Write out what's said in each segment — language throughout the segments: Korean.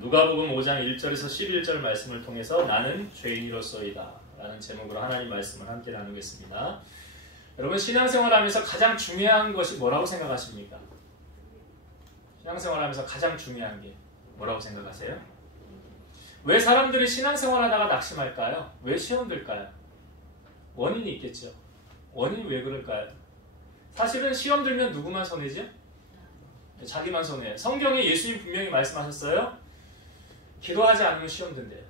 누가복음 5장 1절에서 11절 말씀을 통해서 나는 죄인이로소이다 라는 제목으로 하나님 말씀을 함께 나누겠습니다. 여러분, 신앙생활하면서 가장 중요한 것이 뭐라고 생각하십니까? 신앙생활하면서 가장 중요한 게 뭐라고 생각하세요? 왜 사람들이 신앙생활하다가 낙심할까요? 왜 시험 들까요? 원인이 있겠죠. 원인이 왜 그럴까요? 사실은 시험 들면 누구만 손해죠? 자기만 손해요. 성경에 예수님 분명히 말씀하셨어요. 기도하지 않으면 시험 든대요.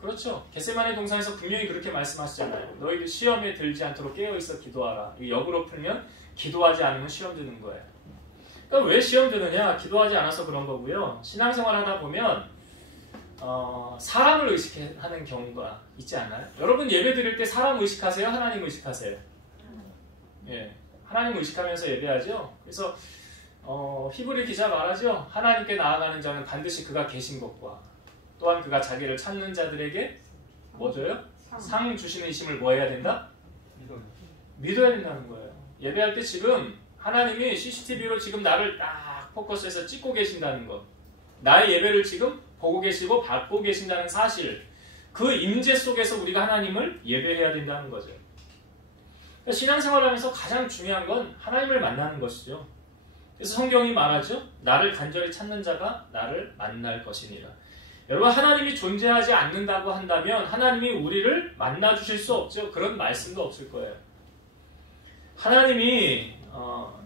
그렇죠. 겟세마네 동산에서 분명히 그렇게 말씀하시잖아요. 너희들 시험에 들지 않도록 깨어있어 기도하라. 역으로 풀면 기도하지 않으면 시험 드는 거예요. 그러니까 왜 시험 드느냐? 기도하지 않아서 그런 거고요. 신앙생활 하다 보면 사람을 의식하는 경우가 있지 않나요? 여러분 예배 드릴 때 사람 의식하세요? 하나님 의식하세요? 예, 하나님 의식하면서 예배하죠. 그래서 히브리 기자 말하죠. 하나님께 나아가는 자는 반드시 그가 계신 것과 또한 그가 자기를 찾는 자들에게 뭐 줘요? 상 주시는 이심을 뭐 해야 된다? 믿어야 된다는 거예요. 예배할 때 지금 하나님이 CCTV로 지금 나를 딱 포커스해서 찍고 계신다는 것, 나의 예배를 지금 보고 계시고 받고 계신다는 사실, 그 임재 속에서 우리가 하나님을 예배해야 된다는 거죠. 신앙생활하면서 가장 중요한 건 하나님을 만나는 것이죠. 그래서 성경이 말하죠. 나를 간절히 찾는 자가 나를 만날 것이니라. 여러분, 하나님이 존재하지 않는다고 한다면 하나님이 우리를 만나주실 수 없죠. 그런 말씀도 없을 거예요. 하나님이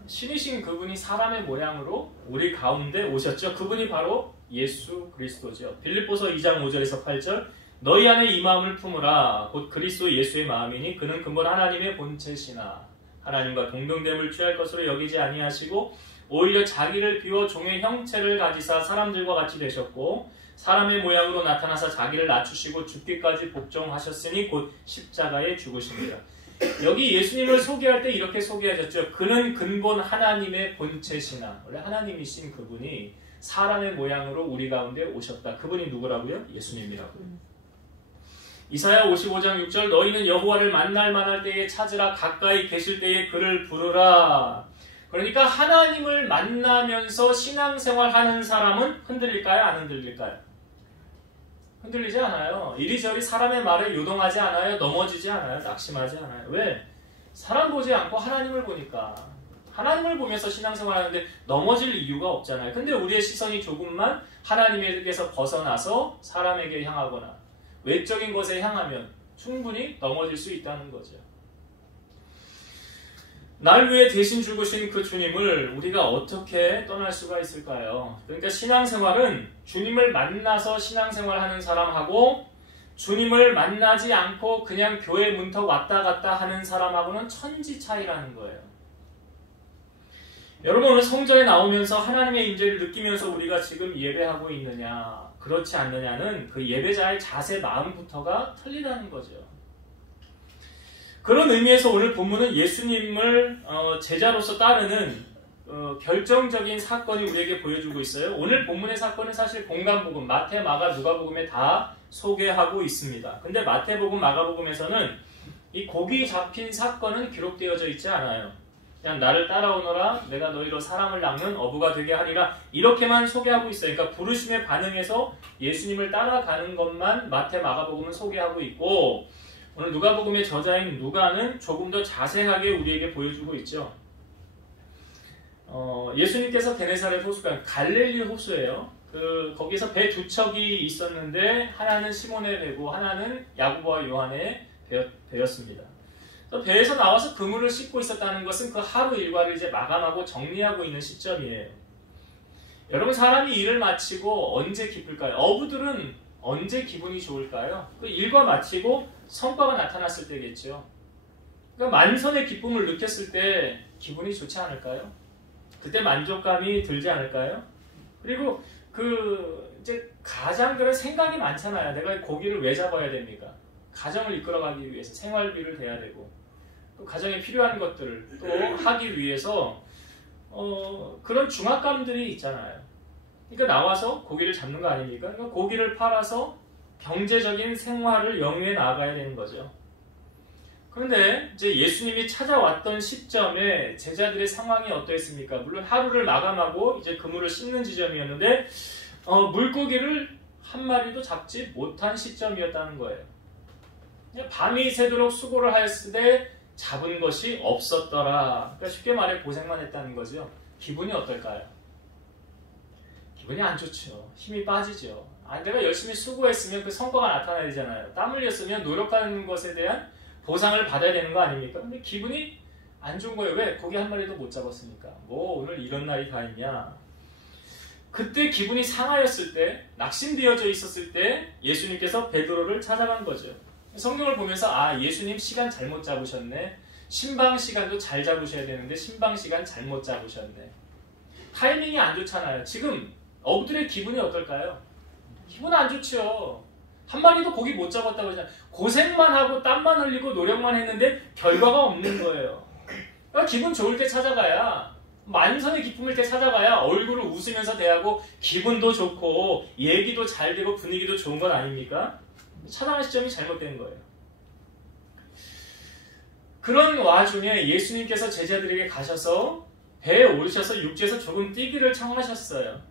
신이신 그분이 사람의 모양으로 우리 가운데 오셨죠. 그분이 바로 예수 그리스도죠. 빌립보서 2장 5절에서 8절 너희 안에 이 마음을 품으라 곧 그리스도 예수의 마음이니 그는 근본 하나님의 본체시나 하나님과 동등됨을 취할 것으로 여기지 아니하시고 오히려 자기를 비워 종의 형체를 가지사 사람들과 같이 되셨고 사람의 모양으로 나타나사 자기를 낮추시고 죽기까지 복종하셨으니 곧 십자가에 죽으십니다. 여기 예수님을 소개할 때 이렇게 소개하셨죠. 그는 근본 하나님의 본체시나, 원래 하나님이신 그분이 사람의 모양으로 우리 가운데 오셨다. 그분이 누구라고요? 예수님이라고요. 이사야 55장 6절 너희는 여호와를 만날 만할 때에 찾으라 가까이 계실 때에 그를 부르라. 그러니까 하나님을 만나면서 신앙생활하는 사람은 흔들릴까요? 안 흔들릴까요? 흔들리지 않아요. 이리저리 사람의 말에 요동하지 않아요. 넘어지지 않아요. 낙심하지 않아요. 왜? 사람 보지 않고 하나님을 보니까. 하나님을 보면서 신앙생활하는데 넘어질 이유가 없잖아요. 근데 우리의 시선이 조금만 하나님에게서 벗어나서 사람에게 향하거나 외적인 것에 향하면 충분히 넘어질 수 있다는 거죠. 날 위해 대신 죽으신 그 주님을 우리가 어떻게 떠날 수가 있을까요? 그러니까 신앙생활은 주님을 만나서 신앙생활하는 사람하고 주님을 만나지 않고 그냥 교회 문턱 왔다 갔다 하는 사람하고는 천지 차이라는 거예요. 여러분, 오늘 성전에 나오면서 하나님의 임재를 느끼면서 우리가 지금 예배하고 있느냐 그렇지 않느냐는 그 예배자의 자세 마음부터가 틀리다는 거죠. 그런 의미에서 오늘 본문은 예수님을 제자로서 따르는 결정적인 사건이 우리에게 보여주고 있어요. 오늘 본문의 사건은 사실 공간복음, 마태, 마가, 누가복음에 다 소개하고 있습니다. 근데 마태복음, 마가복음에서는 이 곡이 잡힌 사건은 기록되어져 있지 않아요. 그냥 나를 따라오너라 내가 너희로 사람을 낚는 어부가 되게 하리라 이렇게만 소개하고 있어요. 그러니까 부르심에 반응해서 예수님을 따라가는 것만 마태, 마가복음은 소개하고 있고 오늘 누가복음의 저자인 누가는 조금 더 자세하게 우리에게 보여주고 있죠. 예수님께서 게네사렛 호수가 갈릴리 호수예요. 거기서 배 두 척이 있었는데 하나는 시몬의 배고 하나는 야고보와 요한의 배였습니다. 배에서 나와서 그물을 씻고 있었다는 것은 그 하루 일과를 이제 마감하고 정리하고 있는 시점이에요. 여러분, 사람이 일을 마치고 언제 기쁠까요? 어부들은 언제 기분이 좋을까요? 그 일과 마치고 성과가 나타났을 때겠죠. 그러니까 만선의 기쁨을 느꼈을 때 기분이 좋지 않을까요? 그때 만족감이 들지 않을까요? 그리고 이제 가장들은 생각이 많잖아요. 내가 고기를 왜 잡아야 됩니까? 가정을 이끌어가기 위해서 생활비를 대야 되고 또 가정에 필요한 것들을 또 하기 위해서 그런 중압감들이 있잖아요. 그러니까 나와서 고기를 잡는 거 아닙니까? 그러니까 고기를 팔아서 경제적인 생활을 영위해 나아가야 되는 거죠. 그런데 이제 예수님이 찾아왔던 시점에 제자들의 상황이 어떠했습니까? 물론 하루를 마감하고 이제 그물을 씻는 지점이었는데 물고기를 한 마리도 잡지 못한 시점이었다는 거예요. 밤이 새도록 수고를 하였을 때 잡은 것이 없었더라. 그러니까 쉽게 말해 고생만 했다는 거죠. 기분이 어떨까요? 기분이 안 좋죠. 힘이 빠지죠. 내가 열심히 수고했으면 그 성과가 나타나야 되잖아요. 땀 흘렸으면 노력하는 것에 대한 보상을 받아야 되는 거 아닙니까? 근데 기분이 안 좋은 거예요. 왜? 고기 한 마리도 못 잡았으니까. 뭐 오늘 이런 날이 다 있냐. 그때 기분이 상하였을 때, 낙심되어져 있었을 때 예수님께서 베드로를 찾아간 거죠. 성경을 보면서 예수님 시간 잘못 잡으셨네. 신방 시간도 잘 잡으셔야 되는데 신방 시간 잘못 잡으셨네. 타이밍이 안 좋잖아요. 지금 어부들의 기분이 어떨까요? 기분 안 좋죠. 한 마리도 고기 못 잡았다고 하잖아요. 고생만 하고 땀만 흘리고 노력만 했는데 결과가 없는 거예요. 그러니까 기분 좋을 때 찾아가야, 만선의 기쁨일 때 찾아가야 얼굴을 웃으면서 대하고 기분도 좋고 얘기도 잘 되고 분위기도 좋은 건 아닙니까? 찾아간 시점이 잘못된 거예요. 그런 와중에 예수님께서 제자들에게 가셔서 배에 오르셔서 육지에서 조금 뛰기를 청하셨어요.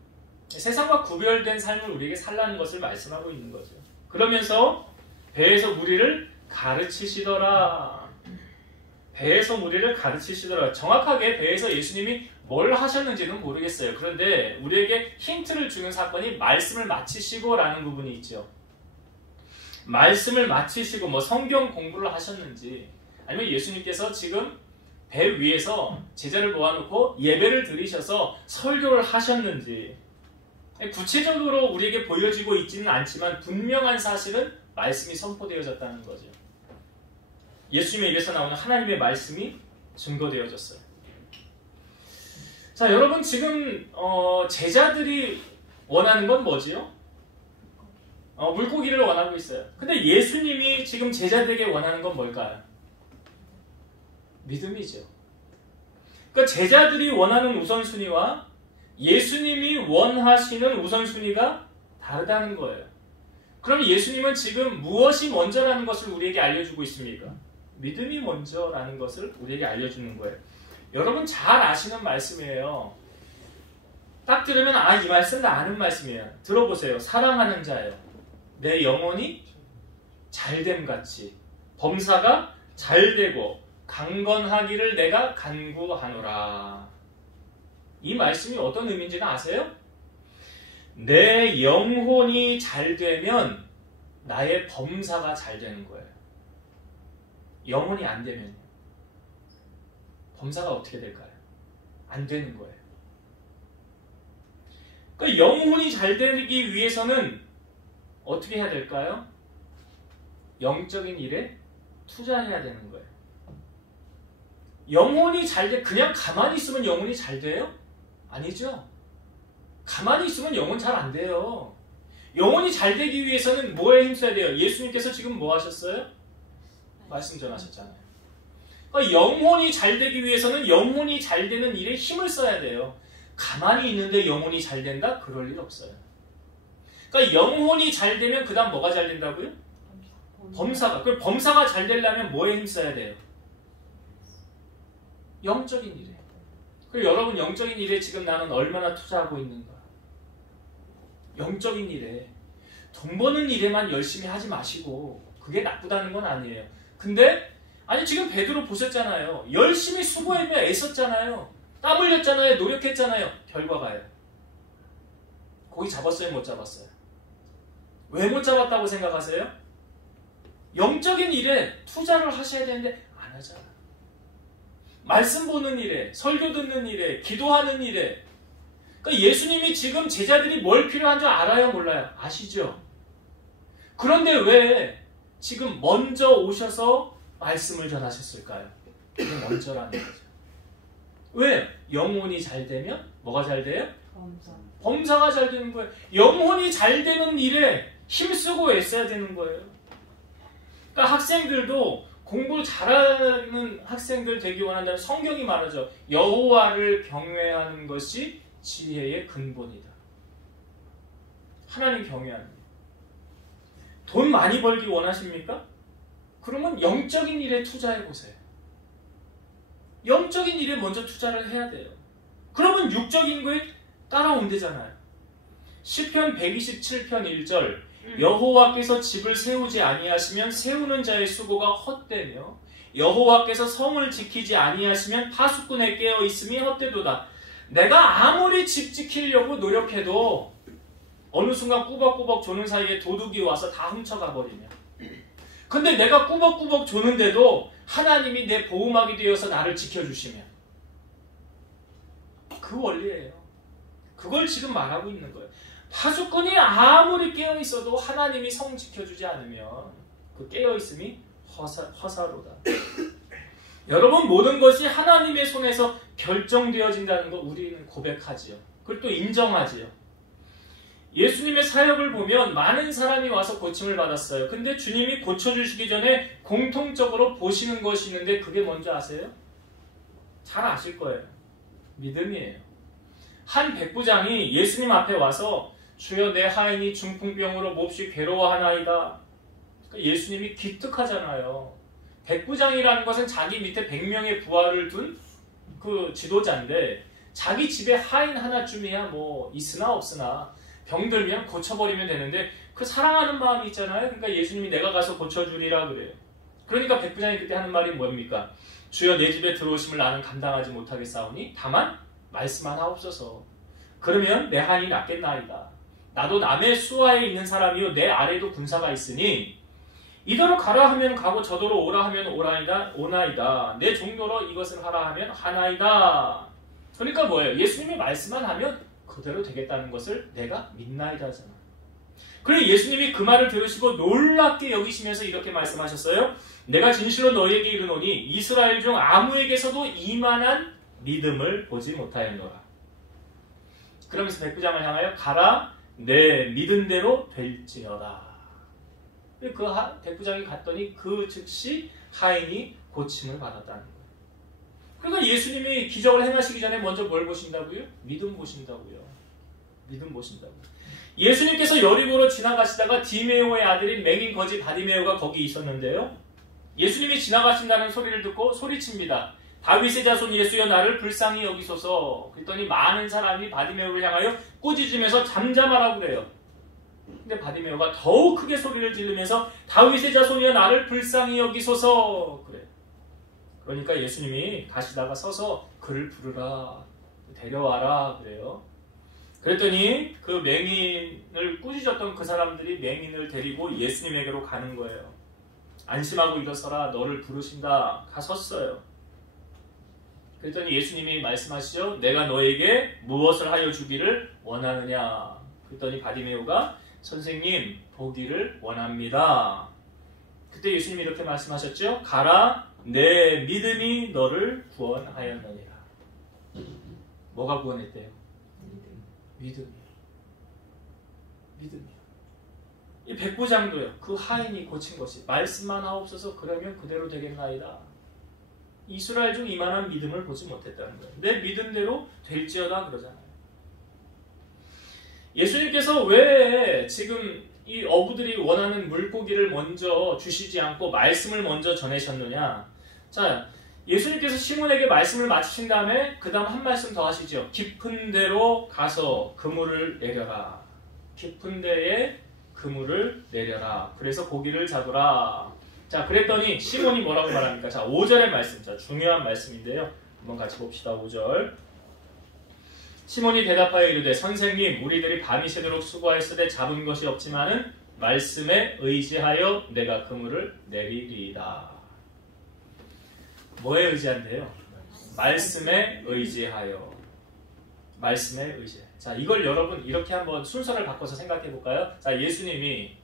세상과 구별된 삶을 우리에게 살라는 것을 말씀하고 있는 거죠. 그러면서 배에서 무리를 가르치시더라. 배에서 무리를 가르치시더라. 정확하게 배에서 예수님이 뭘 하셨는지는 모르겠어요. 그런데 우리에게 힌트를 주는 사건이 말씀을 마치시고 라는 부분이 있죠. 말씀을 마치시고 뭐 성경 공부를 하셨는지, 아니면 예수님께서 지금 배 위에서 제자를 모아놓고 예배를 드리셔서 설교를 하셨는지, 구체적으로 우리에게 보여지고 있지는 않지만 분명한 사실은 말씀이 선포되어졌다는 거죠. 예수님의 입에서 나오는 하나님의 말씀이 증거되어졌어요. 자, 여러분 지금 제자들이 원하는 건 뭐지요? 물고기를 원하고 있어요. 근데 예수님이 지금 제자들에게 원하는 건 뭘까요? 믿음이죠. 그러니까 제자들이 원하는 우선순위와 예수님이 원하시는 우선순위가 다르다는 거예요. 그럼 예수님은 지금 무엇이 먼저라는 것을 우리에게 알려주고 있습니까? 믿음이 먼저라는 것을 우리에게 알려주는 거예요. 여러분 잘 아시는 말씀이에요. 딱 들으면 이 말씀 다 아는 말씀이에요. 들어보세요. 사랑하는 자요, 내 영혼이 잘됨같이 범사가 잘되고 강건하기를 내가 간구하노라. 이 말씀이 어떤 의미인지는 아세요? 내 영혼이 잘되면 나의 범사가 잘되는 거예요. 영혼이 안 되면 범사가 어떻게 될까요? 안 되는 거예요. 그러니까 영혼이 잘되기 위해서는 어떻게 해야 될까요? 영적인 일에 투자해야 되는 거예요. 영혼이 그냥 가만히 있으면 영혼이 잘 돼요? 아니죠. 가만히 있으면 영혼 잘 안 돼요. 영혼이 잘 되기 위해서는 뭐에 힘써야 돼요? 예수님께서 지금 뭐 하셨어요? 말씀 전하셨잖아요. 그러니까 영혼이 잘 되기 위해서는 영혼이 잘 되는 일에 힘을 써야 돼요. 가만히 있는데 영혼이 잘 된다? 그럴 일 없어요. 그러니까 영혼이 잘 되면 그 다음 뭐가 잘 된다고요? 범사가. 그 범사가 잘 되려면 뭐에 힘써야 돼요? 영적인 일에. 그리고 여러분 영적인 일에 지금 나는 얼마나 투자하고 있는가? 영적인 일에, 돈 버는 일에만 열심히 하지 마시고, 그게 나쁘다는 건 아니에요. 근데 지금 베드로 보셨잖아요. 열심히 수고하며 애썼잖아요. 땀 흘렸잖아요. 노력했잖아요. 결과가요. 고기 잡았어요? 못 잡았어요? 왜 못 잡았다고 생각하세요? 영적인 일에 투자를 하셔야 되는데 안 하잖아요. 말씀 보는 일에, 설교 듣는 일에, 기도하는 일에. 그러니까 예수님이 지금 제자들이 뭘 필요한 줄 알아요? 몰라요? 아시죠? 그런데 왜 지금 먼저 오셔서 말씀을 전하셨을까요? 그게 먼저라는 거죠. 왜? 영혼이 잘 되면 뭐가 잘 돼요? 범사가 잘 되는 거예요. 영혼이 잘 되는 일에 힘쓰고 애써야 되는 거예요. 그러니까 학생들도 공부 잘하는 학생들 되기 원한다면 성경이 말하죠. 여호와를 경외하는 것이 지혜의 근본이다. 하나님 경외하는 일. 돈 많이 벌기 원하십니까? 그러면 영적인 일에 투자해보세요. 영적인 일에 먼저 투자를 해야 돼요. 그러면 육적인 거에 따라온대잖아요. 시편 127편 1절 여호와께서 집을 세우지 아니하시면 세우는 자의 수고가 헛되며 여호와께서 성을 지키지 아니하시면 파수꾼의 깨어 있음이 헛되도다. 내가 아무리 집 지키려고 노력해도 어느 순간 꾸벅꾸벅 조는 사이에 도둑이 와서 다 훔쳐가 버리면, 근데 내가 꾸벅꾸벅 조는데도 하나님이 내 보호막이 되어서 나를 지켜주시면, 그 원리예요. 그걸 지금 말하고 있는 거예요. 파수꾼이 아무리 깨어있어도 하나님이 성 지켜주지 않으면 그 깨어있음이 허사로다. 여러분, 모든 것이 하나님의 손에서 결정되어진다는 거 우리는 고백하지요. 그걸 또 인정하지요. 예수님의 사역을 보면 많은 사람이 와서 고침을 받았어요. 근데 주님이 고쳐주시기 전에 공통적으로 보시는 것이 있는데 그게 뭔지 아세요? 잘 아실 거예요. 믿음이에요. 한 백부장이 예수님 앞에 와서 주여 내 하인이 중풍병으로 몹시 괴로워하나이다. 예수님이 기특하잖아요. 백부장이라는 것은 자기 밑에 100명의 부하를 둔 그 지도자인데 자기 집에 하인 하나쯤이야 뭐 있으나 없으나 병들면 고쳐버리면 되는데 그 사랑하는 마음이 있잖아요. 그러니까 예수님이 내가 가서 고쳐주리라 그래요. 그러니까 백부장이 그때 하는 말이 뭡니까? 주여 내 집에 들어오심을 나는 감당하지 못하겠사오니 다만 말씀만 하옵소서. 그러면 내 한이 낫겠나이다. 나도 남의 수하에 있는 사람이요 내 아래도 군사가 있으니 이더러 가라 하면 가고 저더러 오라 하면 오나이다. 내 종로로 이것을 하라 하면 하나이다. 그러니까 뭐예요? 예수님이 말씀만 하면 그대로 되겠다는 것을 내가 믿나이다 하잖아. 그래 예수님이 그 말을 들으시고 놀랍게 여기시면서 이렇게 말씀하셨어요. 내가 진실로 너희에게 이르노니 이스라엘 중 아무에게서도 이만한 믿음을 보지 못하였노라. 그러면서 백부장을 향하여 가라 내 믿은 대로 될지어다. 그 백부장이 갔더니 그 즉시 하인이 고침을 받았다는 거예요. 그러니까 예수님이 기적을 행하시기 전에 먼저 뭘 보신다고요? 믿음 보신다고요. 믿음 보신다고요. 예수님께서 여리고로 지나가시다가 디메오의 아들인 맹인 거지 바디메오가 거기 있었는데요. 예수님이 지나가신다는 소리를 듣고 소리칩니다. 다윗의 자손 예수여 나를 불쌍히 여기소서. 그랬더니 많은 사람이 바디메오를 향하여 꾸짖으면서 잠잠하라고 그래요. 근데 바디메오가 더욱 크게 소리를 지르면서 다윗의 자손이여 나를 불쌍히 여기소서 그래요. 그러니까 예수님이 가시다가 서서 그를 부르라 데려와라 그래요. 그랬더니 그 맹인을 꾸짖었던 그 사람들이 맹인을 데리고 예수님에게로 가는 거예요. 안심하고 일어서라 너를 부르신다. 가섰어요. 그랬더니 예수님이 말씀하시죠. 내가 너에게 무엇을 하여 주기를 원하느냐. 그랬더니 바디메오가 선생님 보기를 원합니다. 그때 예수님이 이렇게 말씀하셨죠. 가라 내 믿음이 너를 구원하였느니라. 뭐가 구원했대요? 믿음이요. 믿음이요. 이 백부장도요. 그 하인이 고친 것이 말씀만 하옵소서 그러면 그대로 되겠나이다. 이스라엘 중 이만한 믿음을 보지 못했다는 거예요. 내 믿음대로 될지어다 그러잖아요. 예수님께서 왜 지금 이 어부들이 원하는 물고기를 먼저 주시지 않고 말씀을 먼저 전하셨느냐. 자, 예수님께서 시몬에게 말씀을 마치신 다음에 그 다음 한 말씀 더 하시죠. 깊은 데로 가서 그물을 내려라. 깊은 데에 그물을 내려라. 그래서 고기를 잡으라. 자, 그랬더니 시몬이 뭐라고 말합니까? 자, 5절의 말씀. 자, 중요한 말씀인데요. 한번 같이 봅시다. 5절. 시몬이 대답하여 이르되 선생님 우리들이 밤이 새도록 수고하였으되 잡은 것이 없지만은 말씀에 의지하여 내가 그물을 내리리이다. 뭐에 의지한대요? 말씀에 의지하여. 말씀에 의지해. 자, 이걸 여러분 이렇게 한번 순서를 바꿔서 생각해 볼까요? 자, 예수님이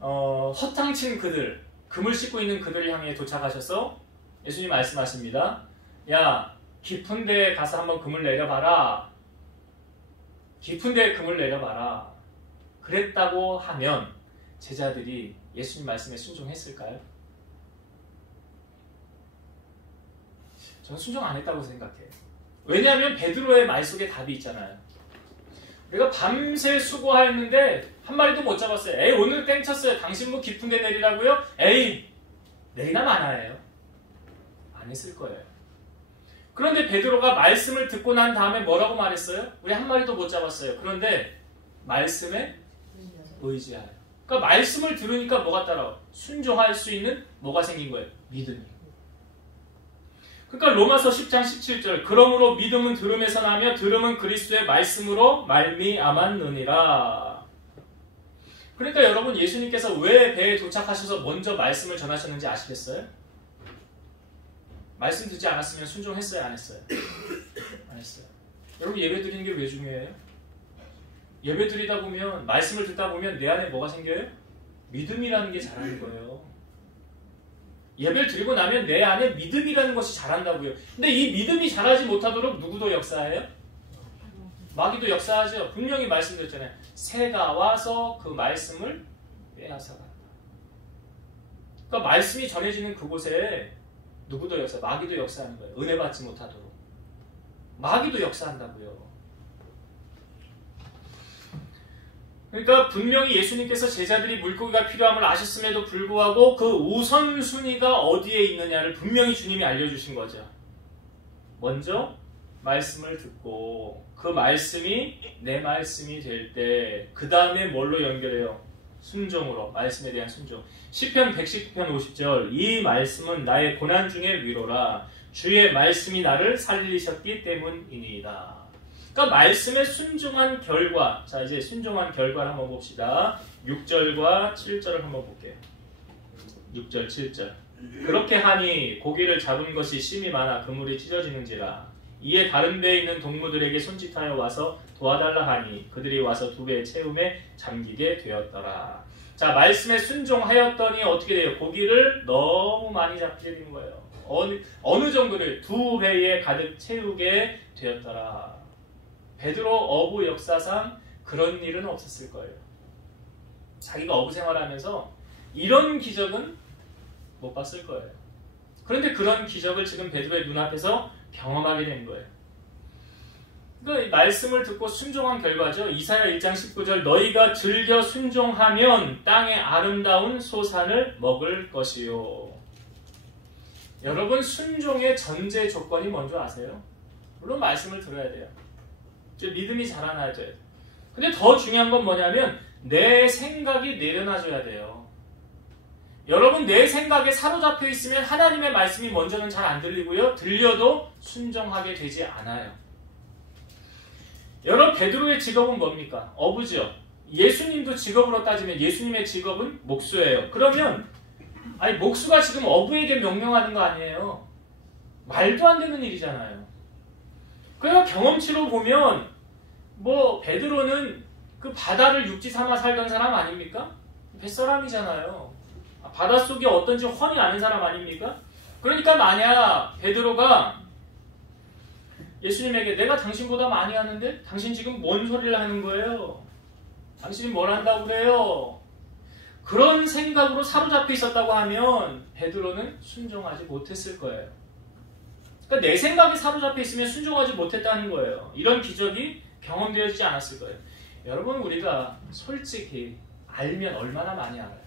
허탕친 그들, 그물 씻고 있는 그들을 향해 도착하셔서 예수님 말씀하십니다. 야, 깊은 데에 가서 한번 그물 내려봐라. 깊은 데에 그물 내려봐라. 그랬다고 하면 제자들이 예수님 말씀에 순종했을까요? 저는 순종 안 했다고 생각해요. 왜냐하면 베드로의 말 속에 답이 있잖아요. 우리가 밤새 수고하였는데 한 마리도 못 잡았어요. 에이 오늘 땡쳤어요. 당신 뭐 깊은 데 내리라고요? 에이 내리나 마나예요. 안 했을 거예요. 그런데 베드로가 말씀을 듣고 난 다음에 뭐라고 말했어요? 우리 한 마리도 못 잡았어요. 그런데 말씀에 의지하여. 그러니까 말씀을 들으니까 뭐가 따라와? 순종할 수 있는 뭐가 생긴 거예요? 믿음이. 그러니까 로마서 10장 17절 그러므로 믿음은 들음에서 나며 들음은 그리스도의 말씀으로 말미암았느니라. 그러니까 여러분 예수님께서 왜 배에 도착하셔서 먼저 말씀을 전하셨는지 아시겠어요? 말씀 듣지 않았으면 순종했어요? 안 했어요? 안 했어요. 여러분 예배 드리는 게 왜 중요해요? 예배 드리다 보면 말씀을 듣다 보면 내 안에 뭐가 생겨요? 믿음이라는 게 자라는 거예요. 예배를 드리고 나면 내 안에 믿음이라는 것이 자란다고요. 근데 이 믿음이 자라지 못하도록 누구도 역사해요? 마귀도 역사하죠. 분명히 말씀드렸잖아요. 새가 와서 그 말씀을 빼앗아간다. 그러니까 말씀이 전해지는 그곳에 누구도 역사, 마귀도 역사하는 거예요. 은혜 받지 못하도록. 마귀도 역사한다고요. 그러니까 분명히 예수님께서 제자들이 물고기가 필요함을 아셨음에도 불구하고 그 우선순위가 어디에 있느냐를 분명히 주님이 알려주신 거죠. 먼저 말씀을 듣고 그 말씀이 내 말씀이 될 때 그 다음에 뭘로 연결해요? 순종으로. 말씀에 대한 순종. 시편 119편 50절 이 말씀은 나의 고난 중의 위로라 주의 말씀이 나를 살리셨기 때문이니이다. 그러니까 말씀에 순종한 결과. 자 이제 순종한 결과를 한번 봅시다. 6절과 7절을 한번 볼게요. 6절 7절 그렇게 하니 고기를 잡은 것이 심이 많아 그물이 찢어지는지라 이에 다른 배에 있는 동무들에게 손짓하여 와서 도와달라 하니 그들이 와서 두 배의 채움에 잠기게 되었더라. 자 말씀에 순종하였더니 어떻게 돼요? 고기를 너무 많이 잡게 된 거예요. 어느 정도를 두 배에 가득 채우게 되었더라. 베드로 어부 역사상 그런 일은 없었을 거예요. 자기가 어부 생활하면서 이런 기적은 못 봤을 거예요. 그런데 그런 기적을 지금 베드로의 눈앞에서 경험하게 된 거예요. 그러니까 말씀을 듣고 순종한 결과죠. 이사야 1장 19절 너희가 즐겨 순종하면 땅의 아름다운 소산을 먹을 것이요. 여러분 순종의 전제 조건이 뭔지 아세요? 물론 말씀을 들어야 돼요. 믿음이 자라나야 돼요. 근데 더 중요한 건 뭐냐면 내 생각이 내려놔줘야 돼요. 여러분 내 생각에 사로잡혀 있으면 하나님의 말씀이 먼저는 잘 안 들리고요. 들려도 순종하게 되지 않아요. 여러분 베드로의 직업은 뭡니까? 어부죠. 예수님도 직업으로 따지면 예수님의 직업은 목수예요. 그러면 아니 목수가 지금 어부에게 명령하는 거 아니에요. 말도 안 되는 일이잖아요. 그러니까 경험치로 보면 뭐 베드로는 그 바다를 육지 삼아 살던 사람 아닙니까? 뱃사람이잖아요. 바닷속이 어떤지 훤히 아는 사람 아닙니까? 그러니까 만약 베드로가 예수님에게 내가 당신보다 많이 하는데 당신 지금 뭔 소리를 하는 거예요? 당신이 뭘 한다고 그래요? 그런 생각으로 사로잡혀 있었다고 하면 베드로는 순종하지 못했을 거예요. 그러니까 내 생각에 사로잡혀 있으면 순종하지 못했다는 거예요. 이런 기적이 경험되어지지 않았을 거예요. 여러분 우리가 솔직히 알면 얼마나 많이 알아요?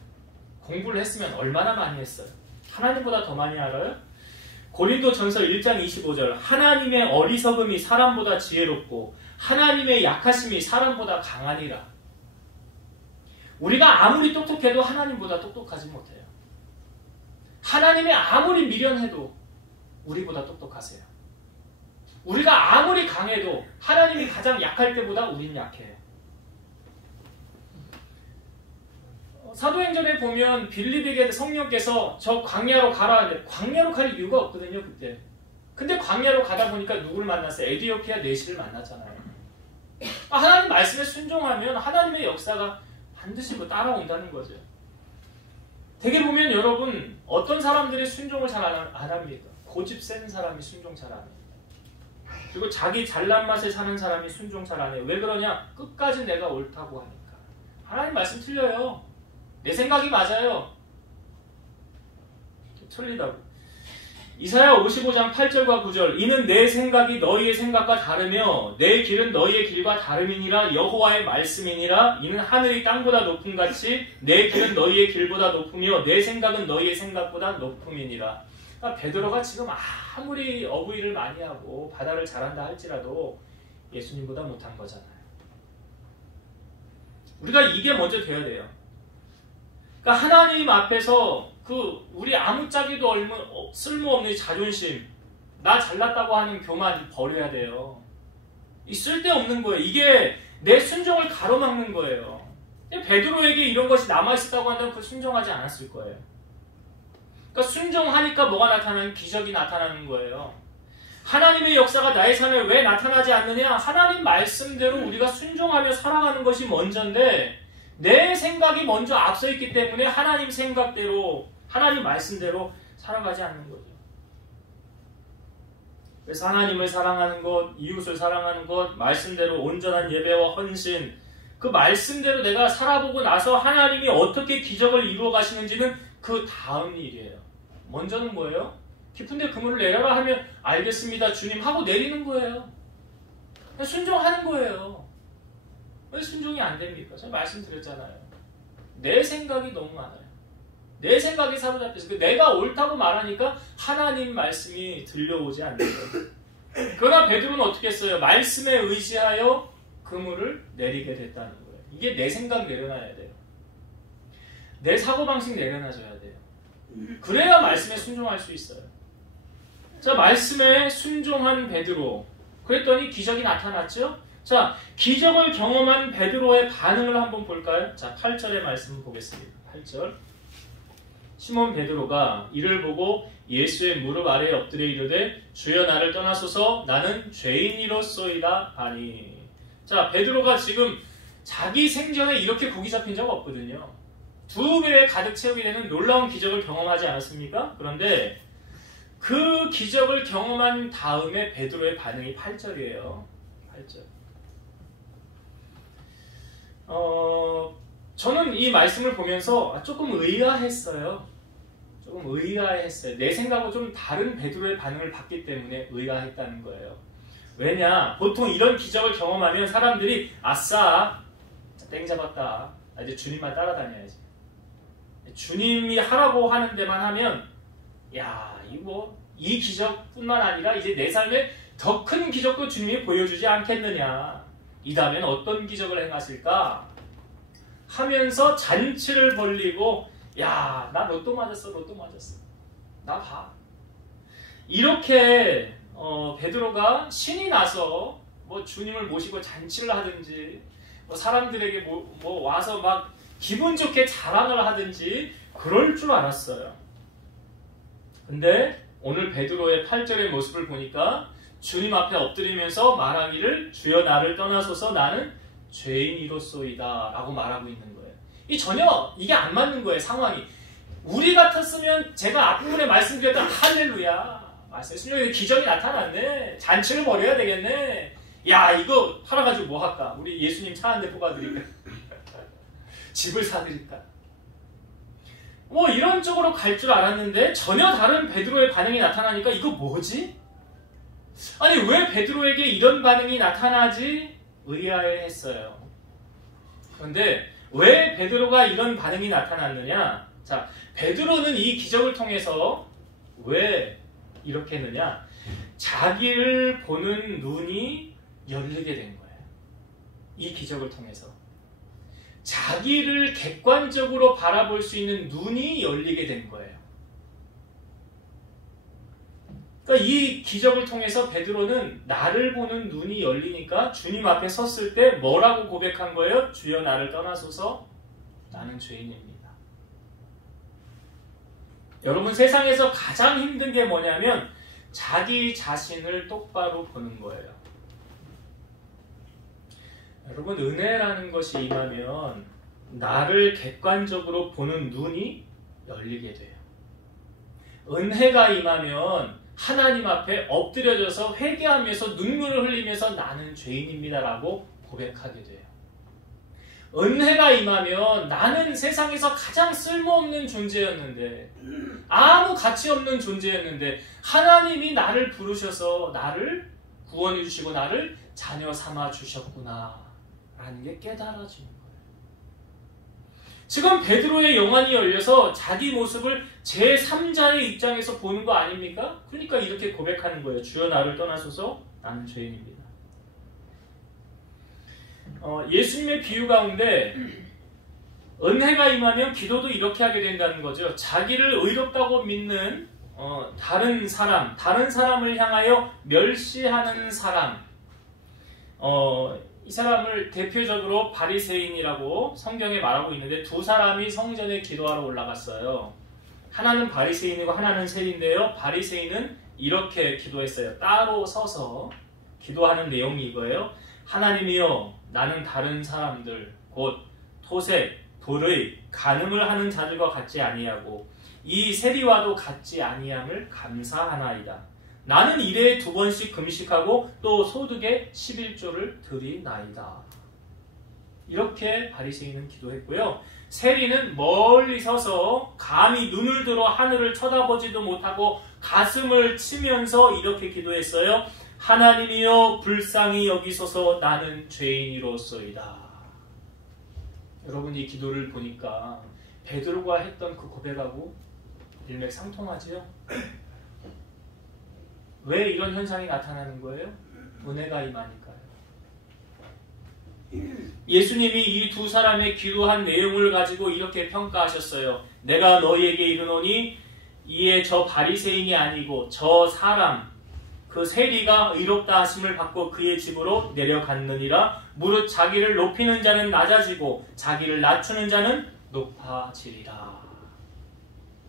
공부를 했으면 얼마나 많이 했어요? 하나님보다 더 많이 알아요? 고린도전서 1장 25절 하나님의 어리석음이 사람보다 지혜롭고 하나님의 약하심이 사람보다 강하니라. 우리가 아무리 똑똑해도 하나님보다 똑똑하지 못해요. 하나님이 아무리 미련해도 우리보다 똑똑하세요. 우리가 아무리 강해도 하나님이 가장 약할 때보다 우린 약해요. 사도행전에 보면 빌립에게 성령께서 저 광야로 가라 하는데 광야로 갈 이유가 없거든요. 그때. 근데 광야로 가다 보니까 누구를 만났어요? 에디오피아 내시를 만났잖아요. 하나님 말씀에 순종하면 하나님의 역사가 반드시 따라온다는 거죠. 되게 보면 여러분 어떤 사람들이 순종을 잘 안 합니까? 고집 센 사람이 순종 잘 안 해요. 그리고 자기 잘난 맛에 사는 사람이 순종 잘 안 해요. 왜 그러냐? 끝까지 내가 옳다고 하니까. 하나님 말씀 틀려요. 내 생각이 맞아요. 틀리다고. 이사야 55장 8절과 9절 이는 내 생각이 너희의 생각과 다르며 내 길은 너희의 길과 다름이니라 여호와의 말씀이니라 이는 하늘이 땅보다 높음같이 내 길은 너희의 길보다 높으며 내 생각은 너희의 생각보다 높음이니라. 그러니까 베드로가 지금 아무리 어부일을 많이 하고 바다를 잘한다 할지라도 예수님보다 못한 거잖아요. 우리가 이게 먼저 돼야 돼요. 그러니까 하나님 앞에서 우리 아무짝에도 쓸모없는 자존심, 나 잘났다고 하는 교만 버려야 돼요. 이 쓸데없는 거예요. 이게 내 순종을 가로막는 거예요. 베드로에게 이런 것이 남아있었다고 한다면 그 순종하지 않았을 거예요. 그러니까 순종하니까 뭐가 나타나는 기적이 나타나는 거예요. 하나님의 역사가 나의 삶에 왜 나타나지 않느냐? 하나님 말씀대로 우리가 순종하며 살아가는 것이 먼저인데 내 생각이 먼저 앞서 있기 때문에 하나님 생각대로, 하나님 말씀대로 살아가지 않는 거죠. 그래서 하나님을 사랑하는 것, 이웃을 사랑하는 것, 말씀대로 온전한 예배와 헌신, 그 말씀대로 내가 살아보고 나서 하나님이 어떻게 기적을 이루어 가시는지는 그 다음 일이에요. 먼저는 뭐예요? 깊은데 그물을 내려라 하면 알겠습니다 주님 하고 내리는 거예요. 순종하는 거예요. 왜 순종이 안 됩니까? 제가 말씀드렸잖아요. 내 생각이 너무 많아요. 내 생각이 사로잡혀서 내가 옳다고 말하니까 하나님 말씀이 들려오지 않는 거예요. 그러나 베드로는 어떻게 했어요? 말씀에 의지하여 그물을 내리게 됐다는 거예요. 이게 내 생각 내려놔야 돼요. 내 사고방식 내려놔줘야 돼요. 그래야 말씀에 순종할 수 있어요. 자, 말씀에 순종한 베드로. 그랬더니 기적이 나타났죠? 자, 기적을 경험한 베드로의 반응을 한번 볼까요? 자, 8절의 말씀 보겠습니다. 8절. 시몬 베드로가 이를 보고 예수의 무릎 아래에 엎드려 이르되 주여 나를 떠나소서 나는 죄인이로소이다 하니. 자, 베드로가 지금 자기 생전에 이렇게 고기 잡힌 적 없거든요. 2배에 가득 채우게 되는 놀라운 기적을 경험하지 않았습니까? 그런데 그 기적을 경험한 다음에 베드로의 반응이 8절이에요. 8절. 저는 이 말씀을 보면서 조금 의아했어요. 내 생각하고 좀 다른 베드로의 반응을 봤기 때문에 의아했다는 거예요. 왜냐? 보통 이런 기적을 경험하면 사람들이 아싸, 땡 잡았다. 이제 주님만 따라다녀야지. 주님이 하라고 하는 데만 하면 야, 이 기적뿐만 아니라 이제 내 삶에 더 큰 기적도 주님이 보여주지 않겠느냐. 이 다음엔 어떤 기적을 행하실까? 하면서 잔치를 벌리고 야, 나 로또 맞았어. 나 봐. 이렇게 베드로가 신이 나서 주님을 모시고 잔치를 하든지 사람들에게 와서 막 기분 좋게 자랑을 하든지 그럴 줄 알았어요. 근데 오늘 베드로의 8절의 모습을 보니까 주님 앞에 엎드리면서 말하기를 주여 나를 떠나소서 나는 죄인이로소이다 라고 말하고 있는 거예요. 전혀 이게 안 맞는 거예요. 상황이. 우리 같았으면 제가 앞부분에 말씀드렸던 할렐루야, 말씀에 기적이 나타났네, 잔치를 벌여야 되겠네, 야 이거 팔아가지고 뭐 할까, 우리 예수님 차 한 대 뽑아드릴까, 집을 사드릴까, 이런 쪽으로 갈 줄 알았는데 전혀 다른 베드로의 반응이 나타나니까 이거 뭐지? 아니 왜 베드로에게 이런 반응이 나타나지? 의아해했어요. 그런데 왜 베드로가 이런 반응이 나타났느냐? 자, 베드로는 이 기적을 통해서 왜 이렇게 했느냐? 자기를 보는 눈이 열리게 된 거예요. 이 기적을 통해서 자기를 객관적으로 바라볼 수 있는 눈이 열리게 된 거예요. 그러니까 이 기적을 통해서 베드로는 나를 보는 눈이 열리니까 주님 앞에 섰을 때 뭐라고 고백한 거예요? 주여 나를 떠나소서 나는 죄인입니다. 여러분, 세상에서 가장 힘든 게 뭐냐면 자기 자신을 똑바로 보는 거예요. 여러분, 은혜라는 것이 임하면 나를 객관적으로 보는 눈이 열리게 돼요. 은혜가 임하면 하나님 앞에 엎드려져서 회개하면서 눈물을 흘리면서 나는 죄인입니다라고 고백하게 돼요. 은혜가 임하면 나는 세상에서 가장 쓸모없는 존재였는데, 아무 가치 없는 존재였는데 하나님이 나를 부르셔서 나를 구원해 주시고 나를 자녀 삼아 주셨구나 라는 게 깨달아지는 거예요. 지금 베드로의 영안이 열려서 자기 모습을 제3자의 입장에서 보는 거 아닙니까? 그러니까 이렇게 고백하는 거예요. 주여 나를 떠나소서 나는 죄인입니다. 예수님의 비유 가운데 은혜가 임하면 기도도 이렇게 하게 된다는 거죠. 자기를 의롭다고 믿는 다른 사람을 향하여 멸시하는 사람, 이 사람을 대표적으로 바리새인이라고 성경에 말하고 있는데 두 사람이 성전에 기도하러 올라갔어요. 하나는 바리새인이고 하나는 세리인데요. 바리새인은 이렇게 기도했어요. 따로 서서 기도하는 내용이 이거예요. 하나님이여, 나는 다른 사람들 곧 토색, 불의, 간음을 하는 자들과 같지 아니하고 이 세리와도 같지 아니함을 감사하나이다. 나는 일에 2번씩 금식하고 또 소득의 11조를 드리나이다. 이렇게 바리새인은 기도했고요. 세리는 멀리 서서 감히 눈을 들어 하늘을 쳐다보지도 못하고 가슴을 치면서 이렇게 기도했어요. 하나님이여, 불쌍히 여기소서, 나는 죄인이로소이다. 여러분, 이 기도를 보니까 베드로가 했던 그 고백하고 일맥상통하지요? 왜 이런 현상이 나타나는 거예요? 은혜가 임하니까요. 예수님이 이 두 사람의 기도한 내용을 가지고 이렇게 평가하셨어요. 내가 너희에게 이르노니 이에 저 바리새인이 아니고 저 사람 그 세리가 의롭다 하심을 받고 그의 집으로 내려갔느니라. 무릇 자기를 높이는 자는 낮아지고 자기를 낮추는 자는 높아지리라.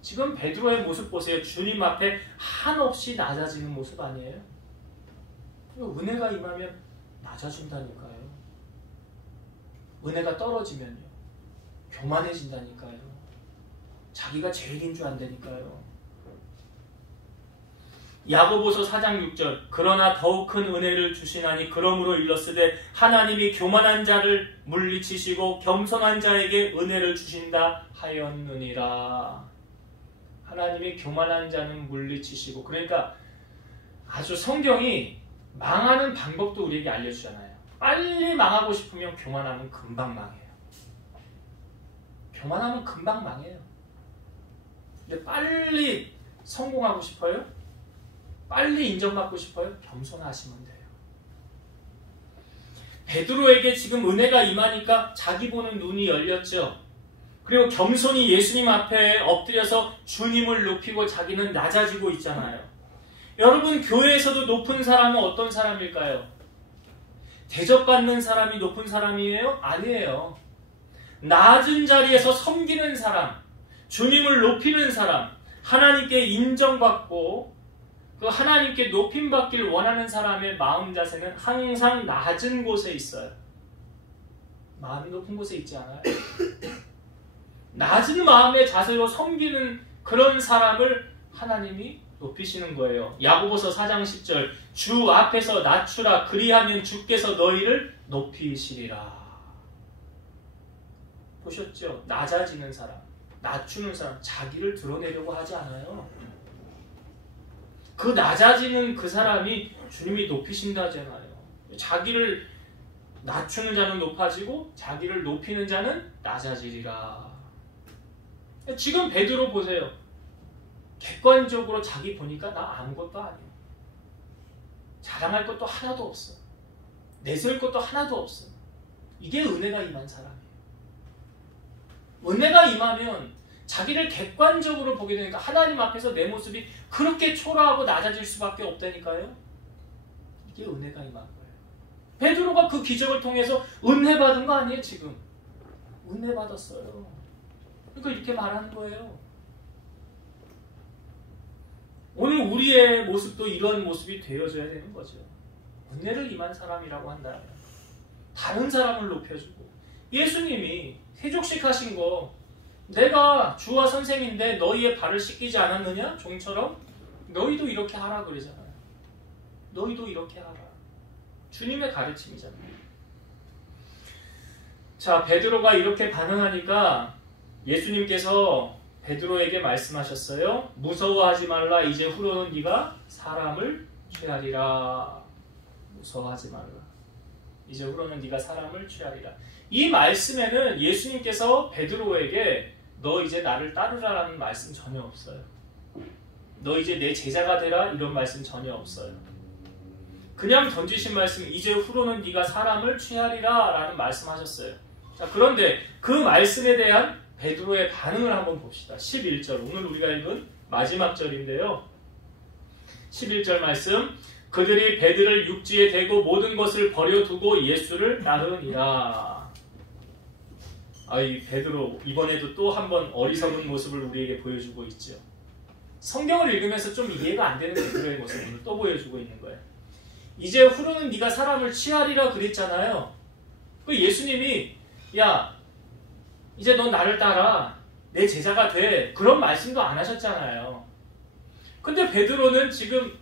지금 베드로의 모습 보세요. 주님 앞에 한없이 낮아지는 모습 아니에요? 은혜가 임하면 낮아진다니까요. 은혜가 떨어지면요, 교만해진다니까요. 자기가 제일인 줄 안다니까요. 야고보서 4장 6절 그러나 더욱 큰 은혜를 주시나니 그러므로 일렀으되 하나님이 교만한 자를 물리치시고 겸손한 자에게 은혜를 주신다 하였느니라. 하나님이 교만한 자는 물리치시고, 그러니까 아주 성경이 망하는 방법도 우리에게 알려주잖아요. 빨리 망하고 싶으면 교만하면 금방 망해요. 교만하면 금방 망해요. 근데 빨리 성공하고 싶어요? 빨리 인정받고 싶어요? 겸손하시면 돼요. 베드로에게 지금 은혜가 임하니까 자기 보는 눈이 열렸죠. 그리고 겸손히 예수님 앞에 엎드려서 주님을 높이고 자기는 낮아지고 있잖아요. 여러분, 교회에서도 높은 사람은 어떤 사람일까요? 대접받는 사람이 높은 사람이에요? 아니에요. 낮은 자리에서 섬기는 사람, 주님을 높이는 사람, 하나님께 인정받고 그 하나님께 높임받길 원하는 사람의 마음 자세는 항상 낮은 곳에 있어요. 마음이 높은 곳에 있지 않아요. 낮은 마음의 자세로 섬기는 그런 사람을 하나님이 높이시는 거예요. 야고보서 4장 10절 주 앞에서 낮추라 그리하면 주께서 너희를 높이시리라. 보셨죠? 낮아지는 사람, 낮추는 사람, 자기를 드러내려고 하지 않아요. 그 낮아지는 그 사람이 주님이 높이신다잖아요. 자기를 낮추는 자는 높아지고 자기를 높이는 자는 낮아지리라. 지금 베드로 보세요. 객관적으로 자기 보니까 나 아무것도 아니에요. 자랑할 것도 하나도 없어. 내세울 것도 하나도 없어. 이게 은혜가 임한 사람이에요. 은혜가 임하면 자기를 객관적으로 보게 되니까 하나님 앞에서 내 모습이 그렇게 초라하고 낮아질 수밖에 없다니까요. 이게 은혜가 임한 거예요. 베드로가 그 기적을 통해서 은혜 받은 거 아니에요 지금. 은혜 받았어요. 그러니까 이렇게 말하는 거예요. 오늘 우리의 모습도 이런 모습이 되어져야 되는 거죠. 은혜를 임한 사람이라고 한다면 다른 사람을 높여주고, 예수님이 세족식 하신 거 내가 주와 선생인데 너희의 발을 씻기지 않았느냐? 종처럼 너희도 이렇게 하라 그러잖아요. 너희도 이렇게 하라. 주님의 가르침이잖아요. 자, 베드로가 이렇게 반응하니까 예수님께서 베드로에게 말씀하셨어요. 무서워하지 말라. 이제 후로는 네가 사람을 취하리라. 무서워하지 말라. 이제 후로는 네가 사람을 취하리라. 이 말씀에는 예수님께서 베드로에게 너 이제 나를 따르라라는 말씀 전혀 없어요. 너 이제 내 제자가 되라 이런 말씀 전혀 없어요. 그냥 던지신 말씀, 이제 후로는 네가 사람을 취하리라 라는 말씀하셨어요. 자, 그런데 그 말씀에 대한 베드로의 반응을 한번 봅시다. 11절, 오늘 우리가 읽은 마지막 절인데요. 11절 말씀, 그들이 배들을 육지에 대고 모든 것을 버려두고 예수를 따르니라. 이 베드로 이번에도 또 한 번 어리석은 모습을 우리에게 보여주고 있죠. 성경을 읽으면서 좀 이해가 안 되는 베드로의 모습을 또 보여주고 있는 거예요. 이제 후로는 네가 사람을 취하리라 그랬잖아요. 그 예수님이 야, 이제 넌 나를 따라 내 제자가 돼, 그런 말씀도 안 하셨잖아요. 근데 베드로는 지금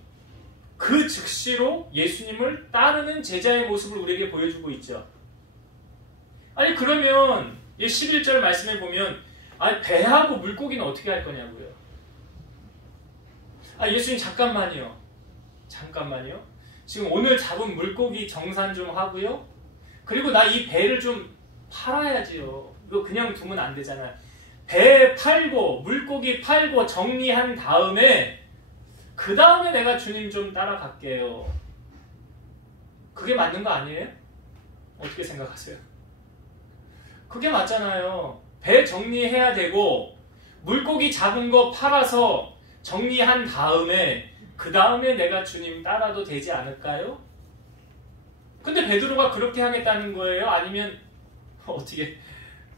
그 즉시로 예수님을 따르는 제자의 모습을 우리에게 보여주고 있죠. 아니 그러면 11절 말씀에 보면 배하고 물고기는 어떻게 할 거냐고요. 예수님 잠깐만요. 지금 오늘 잡은 물고기 정산 좀 하고요. 그리고 나 이 배를 좀 팔아야지요. 이거 그냥 두면 안 되잖아요. 배 팔고 물고기 팔고 정리한 다음에 그 다음에 내가 주님 좀 따라갈게요. 그게 맞는 거 아니에요? 어떻게 생각하세요? 그게 맞잖아요. 배 정리해야 되고 물고기 잡은 거 팔아서 정리한 다음에 그 다음에 내가 주님 따라도 되지 않을까요? 근데 베드로가 그렇게 하겠다는 거예요? 아니면 어떻게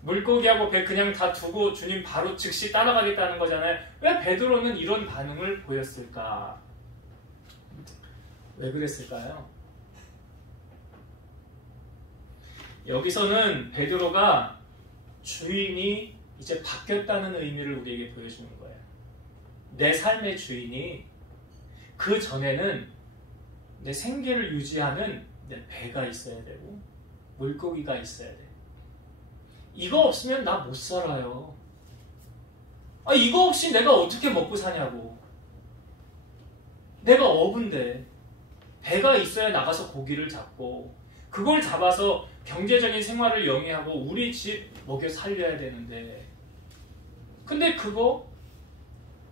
물고기하고 배 그냥 다 두고 주님 바로 즉시 따라가겠다는 거잖아요. 왜 베드로는 이런 반응을 보였을까? 왜 그랬을까요? 여기서는 베드로가 주인이 이제 바뀌었다는 의미를 우리에게 보여주는 거예요. 내 삶의 주인이 그 전에는 내 생계를 유지하는 내 배가 있어야 되고 물고기가 있어야 돼. 이거 없으면 나 못 살아요. 이거 없이 내가 어떻게 먹고 사냐고. 내가 어부인데 배가 있어야 나가서 고기를 잡고 그걸 잡아서 경제적인 생활을 영위하고 우리 집 먹여 살려야 되는데, 근데 그거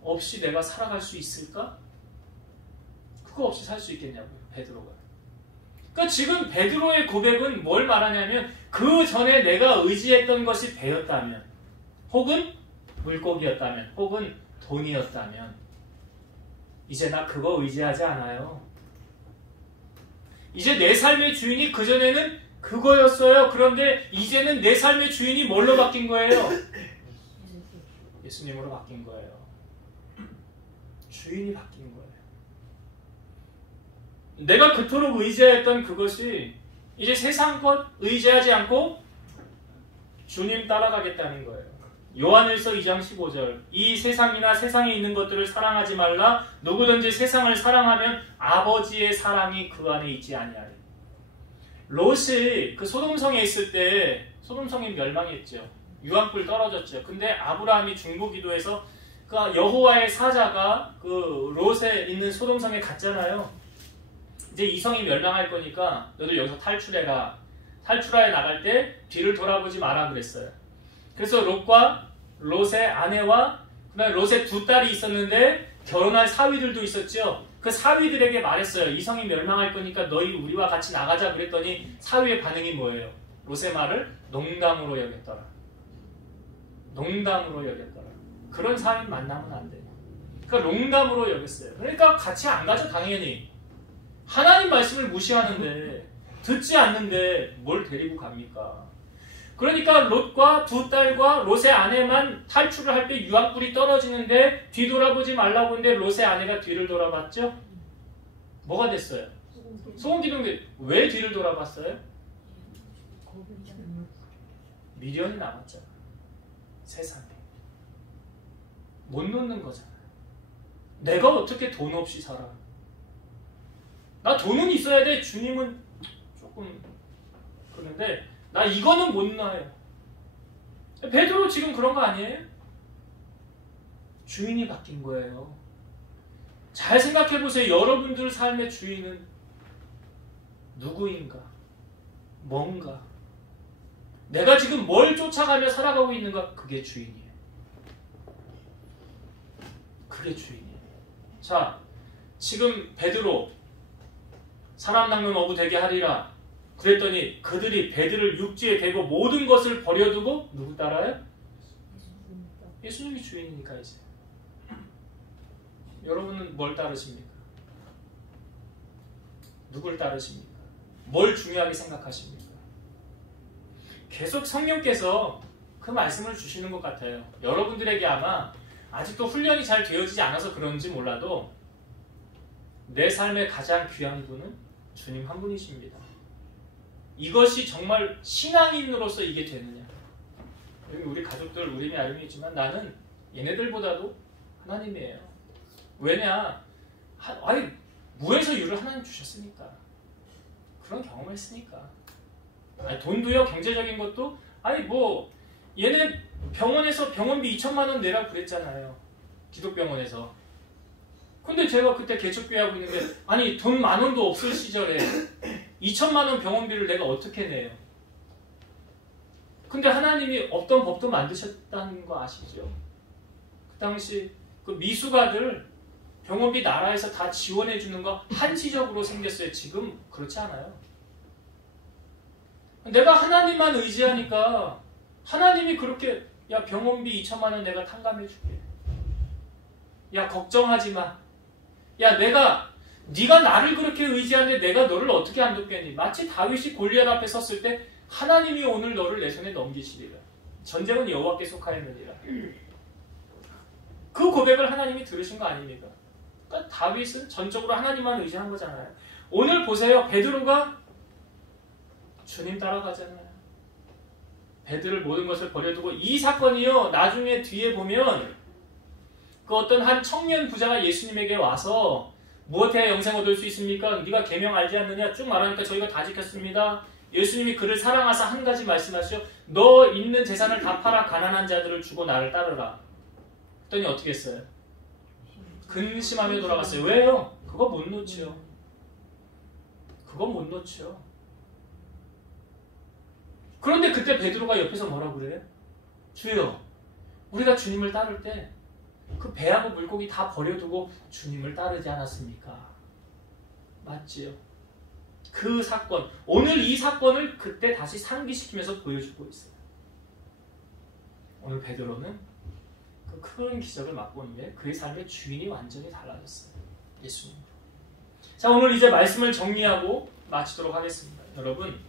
없이 내가 살아갈 수 있을까? 그거 없이 살 수 있겠냐고요, 베드로가. 그러니까 지금 베드로의 고백은 뭘 말하냐면 그 전에 내가 의지했던 것이 배였다면, 혹은 물고기였다면, 혹은 돈이었다면 이제 나 그거 의지하지 않아요. 이제 내 삶의 주인이 그전에는 그거였어요. 그런데 이제는 내 삶의 주인이 뭘로 바뀐 거예요? 예수님으로 바뀐 거예요. 주인이 바뀐 거예요. 내가 그토록 의지했던 그것이 이제 세상 것 의지하지 않고 주님 따라가겠다는 거예요. 요한일서 2장 15절, 이 세상이나 세상에 있는 것들을 사랑하지 말라. 누구든지 세상을 사랑하면 아버지의 사랑이 그 안에 있지 아니하리. 롯이 그 소돔성에 있을 때 소돔성이 멸망했죠. 유황불 떨어졌죠. 근데 아브라함이 중보기도해서 그 여호와의 사자가 그 롯에 있는 소돔성에 갔잖아요. 이제 이 성이 멸망할 거니까 너도 여기서 탈출해라. 탈출하여 나갈 때 뒤를 돌아보지 마라 그랬어요. 그래서 롯과 롯의 아내와 그다음에 롯의 두 딸이 있었는데 결혼할 사위들도 있었죠. 그 사위들에게 말했어요. 이 성이 멸망할 거니까 너희 우리와 같이 나가자 그랬더니 사위의 반응이 뭐예요? 롯의 말을 농담으로 여겼더라. 농담으로 여겼더라. 그런 사위 만나면 안 돼요. 그러니까 농담으로 여겼어요. 그러니까 같이 안 가죠, 당연히. 하나님 말씀을 무시하는데, 듣지 않는데 뭘 데리고 갑니까? 그러니까 롯과 두 딸과 롯의 아내만 탈출을 할 때 유황불이 떨어지는데 뒤돌아보지 말라고 했는데 롯의 아내가 뒤를 돌아봤죠? 뭐가 됐어요? 소금 기둥이 왜 뒤를 돌아봤어요? 미련이 남았잖아. 세상에. 못 놓는 거잖아요. 내가 어떻게 돈 없이 살아? 나 돈은 있어야 돼. 주님은 조금 그런데 나 이거는 못 놔요. 베드로 지금 그런 거 아니에요? 주인이 바뀐 거예요. 잘 생각해 보세요. 여러분들 삶의 주인은 누구인가? 뭔가? 내가 지금 뭘 쫓아가며 살아가고 있는가? 그게 주인이에요. 그게 주인이에요. 자, 지금 베드로 사람 낚는 어부 되게 하리라. 그랬더니 그들이 배들을 육지에 대고 모든 것을 버려두고 누구 따라요? 예수님이 주인이니까 이제. 여러분은 뭘 따르십니까? 누굴 따르십니까? 뭘 중요하게 생각하십니까? 계속 성령께서 그 말씀을 주시는 것 같아요. 여러분들에게 아마 아직도 훈련이 잘 되어지지 않아서 그런지 몰라도 내 삶의 가장 귀한 분은 주님 한 분이십니다. 이것이 정말 신앙인으로서 이게 되느냐? 우리 가족들 우림이 아름이지만 나는 얘네들보다도 하나님이에요. 왜냐? 아니 무에서 유를 하나님 주셨으니까. 그런 경험을 했으니까. 아니, 돈도요, 경제적인 것도 아니 뭐 얘네 병원에서 병원비 2천만 원 내라고 그랬잖아요. 기독병원에서. 근데 제가 그때 개척교회하고 있는데 아니 돈 10,000원도 없을 시절에 2천만 원 병원비를 내가 어떻게 내요? 근데 하나님이 없던 법도 만드셨다는 거 아시죠? 그 당시 그 미숙아들 병원비 나라에서 다 지원해 주는 거 한시적으로 생겼어요. 지금 그렇지 않아요. 내가 하나님만 의지하니까 하나님이 그렇게 야 병원비 2천만 원 내가 탕감해 줄게. 야 걱정하지 마. 야 네가 나를 그렇게 의지하는데 내가 너를 어떻게 안 돕겠니? 마치 다윗이 골리앗 앞에 섰을 때 하나님이 오늘 너를 내 손에 넘기시리라. 전쟁은 여호와께 속하였느니라. 그 고백을 하나님이 들으신 거 아닙니까? 그러니까 다윗은 전적으로 하나님만 의지한 거잖아요. 오늘 보세요. 베드로가 주님 따라가잖아요. 베드로를 모든 것을 버려두고 이 사건이요. 나중에 뒤에 보면 그 어떤 한 청년 부자가 예수님에게 와서 무엇해야 영생 얻을 수 있습니까? 네가 계명 알지 않느냐? 쭉 말하니까 저희가 다 지켰습니다. 예수님이 그를 사랑하사 한 가지 말씀하시죠. 너 있는 재산을 다 팔아 가난한 자들을 주고 나를 따르라. 그랬더니 어떻게 했어요? 근심하며 돌아갔어요. 왜요? 그거 못 놓지요. 그거 못 놓지요. 그런데 그때 베드로가 옆에서 뭐라고 그래요? 주여, 우리가 주님을 따를 때 그 배하고 물고기 다 버려두고 주님을 따르지 않았습니까? 맞지요? 그 사건, 오늘 이 사건을 그때 다시 상기시키면서 보여주고 있어요. 오늘 베드로는 그 큰 기적을 맛보는데 그의 삶의 주인이 완전히 달라졌어요. 예수님으로. 자, 오늘 이제 말씀을 정리하고 마치도록 하겠습니다. 여러분,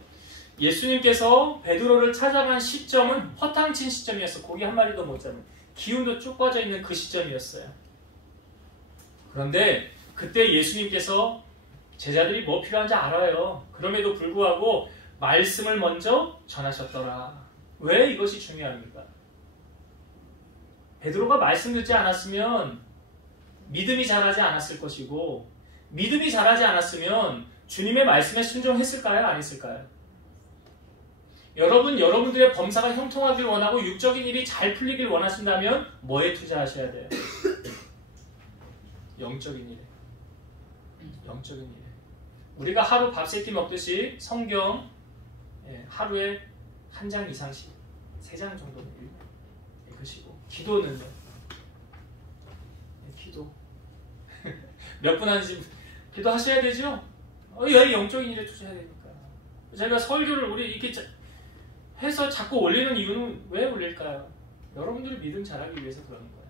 예수님께서 베드로를 찾아간 시점은 허탕친 시점이었어. 고기 한 마리도 못 잡는, 기운도 쭉 빠져 있는 그 시점이었어요. 그런데 그때 예수님께서 제자들이 뭐 필요한지 알아요. 그럼에도 불구하고 말씀을 먼저 전하셨더라. 왜 이것이 중요합니까? 베드로가 말씀 듣지 않았으면 믿음이 자라지 않았을 것이고, 믿음이 자라지 않았으면 주님의 말씀에 순종했을까요? 안 했을까요? 여러분들의 범사가 형통하길 원하고 육적인 일이 잘 풀리길 원하신다면 뭐에 투자하셔야 돼요? 영적인 일에. 영적인 일에. 우리가 하루 밥 3끼 먹듯이 성경 하루에 1장 이상씩 3장 정도는 읽으시고, 기도는요? 기도 몇 분 하는지 기도하셔야 되죠? 왜 영적인 일에 투자해야 되니까. 제가 설교를 우리 이렇게 해서 자꾸 올리는 이유는 왜 올릴까요? 여러분들이 믿음 자라기 위해서 그러는 거예요.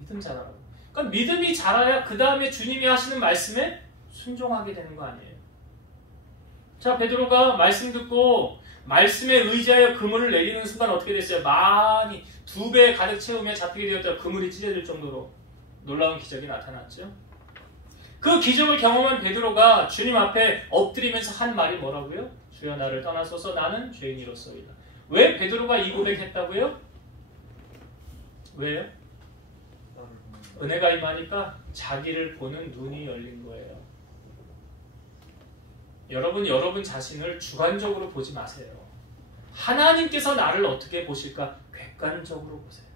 믿음 자라라고. 그러니까 믿음이 자라야 그 다음에 주님이 하시는 말씀에 순종하게 되는 거 아니에요. 자, 베드로가 말씀 듣고 말씀에 의지하여 그물을 내리는 순간 어떻게 됐어요? 많이 2배 가득 채우며 잡히게 되었다. 그물이 찢어질 정도로 놀라운 기적이 나타났죠. 그 기적을 경험한 베드로가 주님 앞에 엎드리면서 한 말이 뭐라고요? 주여 나를 떠나소서 나는 죄인이로소이다. 왜 베드로가 이 고백했다고요? 왜요? 은혜가 임하니까 자기를 보는 눈이 열린 거예요. 여러분 자신을 주관적으로 보지 마세요. 하나님께서 나를 어떻게 보실까? 객관적으로 보세요.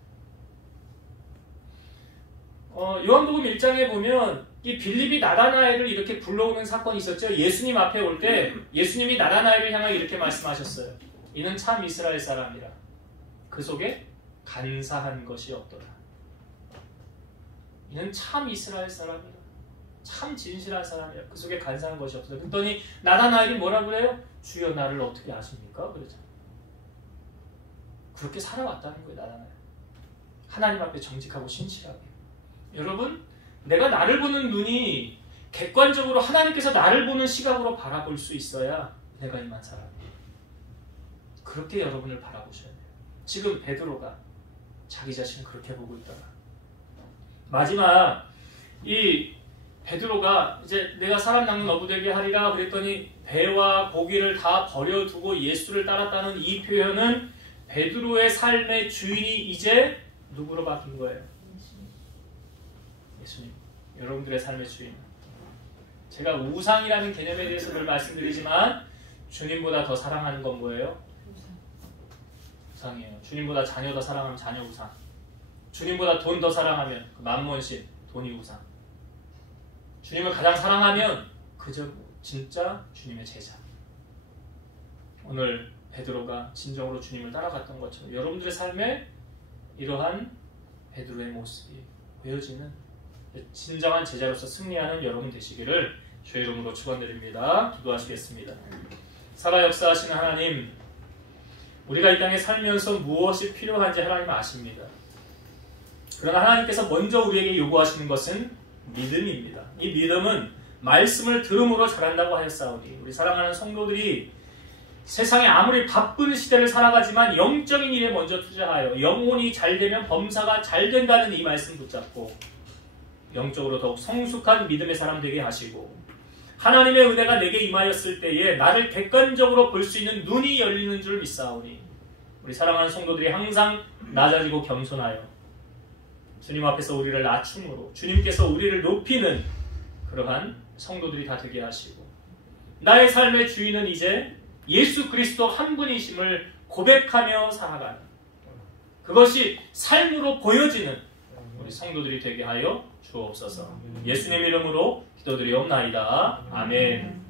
요한복음 1장에 보면 이 빌립이 나다나엘을 이렇게 불러오는 사건이 있었죠. 예수님 앞에 올 때 예수님이 나다나엘을 향하여 이렇게 말씀하셨어요. 이는 참 이스라엘 사람이라. 그 속에 간사한 것이 없더라. 이는 참 이스라엘 사람이라. 참 진실한 사람이야. 그 속에 간사한 것이 없어. 그랬더니 나다나엘이 뭐라 그래요? 주여 나를 어떻게 아십니까? 그러죠. 그렇게 살아왔다는 거예요. 나다나엘. 하나님 앞에 정직하고 신실하게. 여러분, 내가 나를 보는 눈이 객관적으로 하나님께서 나를 보는 시각으로 바라볼 수 있어야 내가 임한 사람이에요. 그렇게 여러분을 바라보셔야 돼요. 지금 베드로가 자기 자신을 그렇게 보고 있다가 마지막 이 베드로가 이제 내가 사람 낚는 어부되게 하리라 그랬더니 배와 고기를 다 버려두고 예수를 따랐다는 이 표현은 베드로의 삶의 주인이 이제 누구로 바뀐 거예요? 예수님. 여러분들의 삶의 주인. 제가 우상이라는 개념에 대해서 늘 말씀드리지만 주님보다 더 사랑하는 건 뭐예요? 우상이에요. 주님보다 자녀 더 사랑하면 자녀 우상. 주님보다 돈 더 사랑하면 그 만몬신, 돈이 우상. 주님을 가장 사랑하면 그저 진짜 주님의 제자. 오늘 베드로가 진정으로 주님을 따라갔던 것처럼 여러분들의 삶에 이러한 베드로의 모습이 보여지는 진정한 제자로서 승리하는 여러분 되시기를 주의 이름으로 축원드립니다. 기도하시겠습니다. 살아 역사하시는 하나님, 우리가 이 땅에 살면서 무엇이 필요한지 하나님 아십니다. 그러나 하나님께서 먼저 우리에게 요구하시는 것은 믿음입니다. 이 믿음은 말씀을 들음으로 자란다고 하였사오니 우리 사랑하는 성도들이 세상에 아무리 바쁜 시대를 살아가지만 영적인 일에 먼저 투자하여 영혼이 잘되면 범사가 잘된다는 이 말씀 붙잡고 영적으로 더욱 성숙한 믿음의 사람 되게 하시고 하나님의 은혜가 내게 임하였을 때에 나를 객관적으로 볼 수 있는 눈이 열리는 줄 믿사오니 우리 사랑하는 성도들이 항상 낮아지고 겸손하여 주님 앞에서 우리를 낮춤으로 주님께서 우리를 높이는 그러한 성도들이 다 되게 하시고 나의 삶의 주인은 이제 예수 그리스도 한 분이심을 고백하며 살아가는 그것이 삶으로 보여지는 우리 성도들이 되게 하여 주옵소서. 예수님 이름으로 기도드리옵나이다. 아멘.